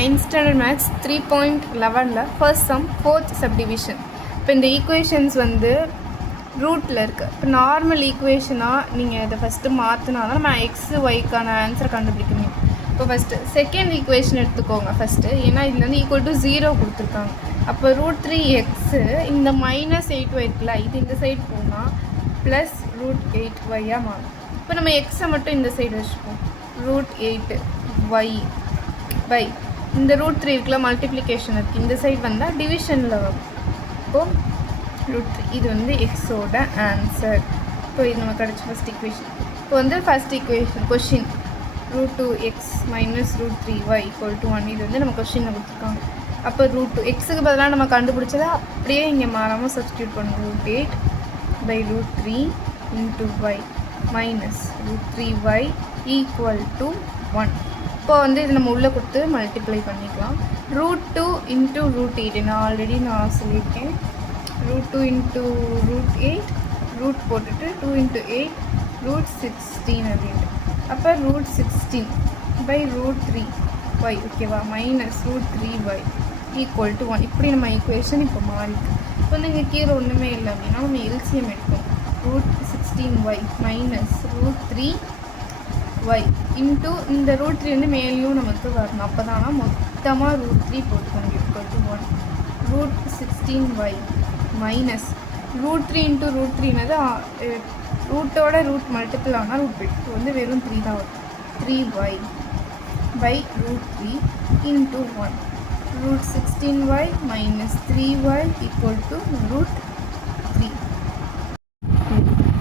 9th standard maths 3.11 first sum fourth subdivision. இப்போ இந்த equations வந்து ரூட்டில் இருக்குது. இப்போ நார்மல் ஈக்குவேஷனாக நீங்கள் இதை ஃபஸ்ட்டு மாற்றினா தான் நம்ம எக்ஸு ஒய்க்கான ஆன்சரை கண்டுபிடிக்க முடியும். இப்போ ஃபஸ்ட்டு செகண்ட் ஈக்குவேஷன் எடுத்துக்கோங்க ஃபஸ்ட்டு, ஏன்னா இதில் வந்து ஈக்குவல் டு 0 கொடுத்துருக்காங்க. அப்போ √3x இந்த -8y இருக்குல்ல, இது இந்த சைடு போனால் ப்ளஸ் √8y மாறும். இப்போ நம்ம எக்ஸை மட்டும் இந்த சைடு வச்சுப்போம். √8y பை இந்த √3 இருக்குல்ல, மல்டிப்ளிகேஷன் இருக்குது, இந்த சைடு வந்தால் டிவிஷனில் வரும். இப்போது √3 இது வந்து எக்ஸோட ஆன்சர். இப்போ இது நம்ம கிடச்ச ஃபஸ்ட் ஈக்குவேஷன். இப்போ வந்து first equation question √2x - √3y = 1. இது வந்து நம்ம கொஷினில் கொடுத்துருக்காங்க. அப்போ √2 எக்ஸுக்கு பதிலாக நம்ம கண்டுபிடிச்சதை அப்படியே இங்கே மாறாமல் சப்ஸ்டியூட் பண்ணுவோம். √8/√3 × y -√3y = 1. இப்போ வந்து இது நம்ம உள்ளே கொடுத்து மல்டிப்ளை பண்ணிக்கலாம். √2 × √8 நான் சொல்லியிருக்கேன். √2 × √8 ரூட் போட்டுட்டு 2 × 8 √16 அப்படின்ட்டு. அப்போ √16/√3y ஓகேவா, -√3y = 1. இப்படி நம்ம ஈக்குவேஷன் இப்போ மாறிருக்கு. இப்போ வந்து இங்கே கீழே ஒன்றுமே இல்லை அப்படின்னா நம்ம எல்சிஎம் எடுப்போம். √16y -√3y இன்ட்டு இந்த √3 வந்து மேலேயும் நமக்கு வரணும். அப்போ தானா மொத்தமாக √3 போட்டுக்கோங்க = 1. √16y -√3 × √3னது ரூட்டோட ரூட் மல்டிபிள் ஆனால் ரூட் போய்ட்டு இப்போ வந்து வெறும் 3 தான் வரும். 3y/√3 × 1. √16y -3y = √3.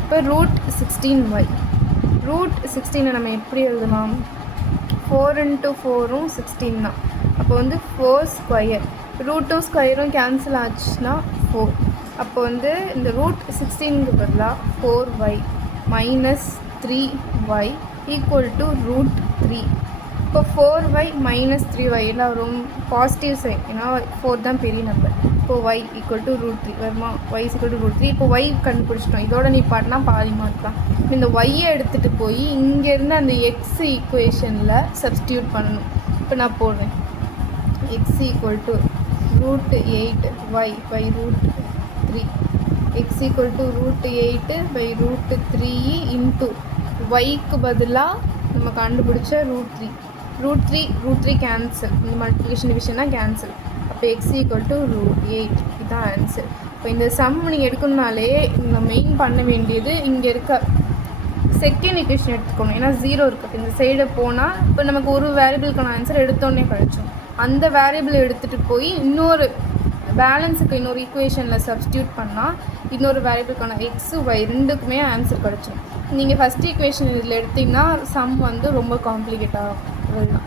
இப்போ √16y √16 நம்ம எப்படி எழுதலாம்? 4 × 4 16 தான். அப்போ வந்து 4² √2² கேன்சல் ஆச்சுன்னா 4. அப்போ வந்து இந்த √16க்கு பதிலாக 4y -3y = √3. இப்போ 4y -3y எல்லாம் வரும் பாசிட்டிவ் சைன், ஏன்னா 4 தான் பெரிய நம்பர். இப்போ y = √3 வருமா? y = √3. இப்போ y கண்டுபிடிச்சிட்டோம். இதோட நீ பாட்டினா பாதி மாற்றலாம். இந்த ஒய்யை எடுத்துகிட்டு போய் இங்கேருந்து அந்த எக்ஸ் ஈக்குவேஷனில் சப்ஸ்டியூட் பண்ணணும். இப்போ நான் போடுறேன். x = √8y/√3 x = √8/√3 இன்ட்டு ஒய்க்கு பதிலாக நம்ம கண்டுபிடிச்ச √3 கேன்சல், இந்த மல்டிப்ளிகேஷன் டிவிஷன்னா கேன்சல். அப்போ x = √8. இதுதான் ஆன்சர். இப்போ இந்த சம் நீங்கள் எடுக்கணுனாலே நீங்கள் மெயின் பண்ண வேண்டியது இங்கே இருக்க செகண்ட் ஈக்குவேஷன் எடுத்துக்கணும். ஏன்னா 0 இருக்குது. இந்த சைடு போனால் இப்போ நமக்கு ஒரு வேரியபிளுக்கான ஆன்சர் எடுத்தோடனே கிடைச்சோம். அந்த வேரியபிள் எடுத்துகிட்டு போய் இன்னொரு பேலன்ஸுக்கு இன்னொரு ஈக்குவேஷனில் சப்ஸ்டியூட் பண்ணால் இன்னொரு வேரியபிளுக்கான எக்ஸு ஒய் ரெண்டுக்குமே ஆன்சர் கிடச்சிடும். நீங்கள் ஃபஸ்ட் ஈக்குவேஷன் இதில் எடுத்திங்கன்னா சம் வந்து ரொம்ப காம்ப்ளிகேட்டாக தான்.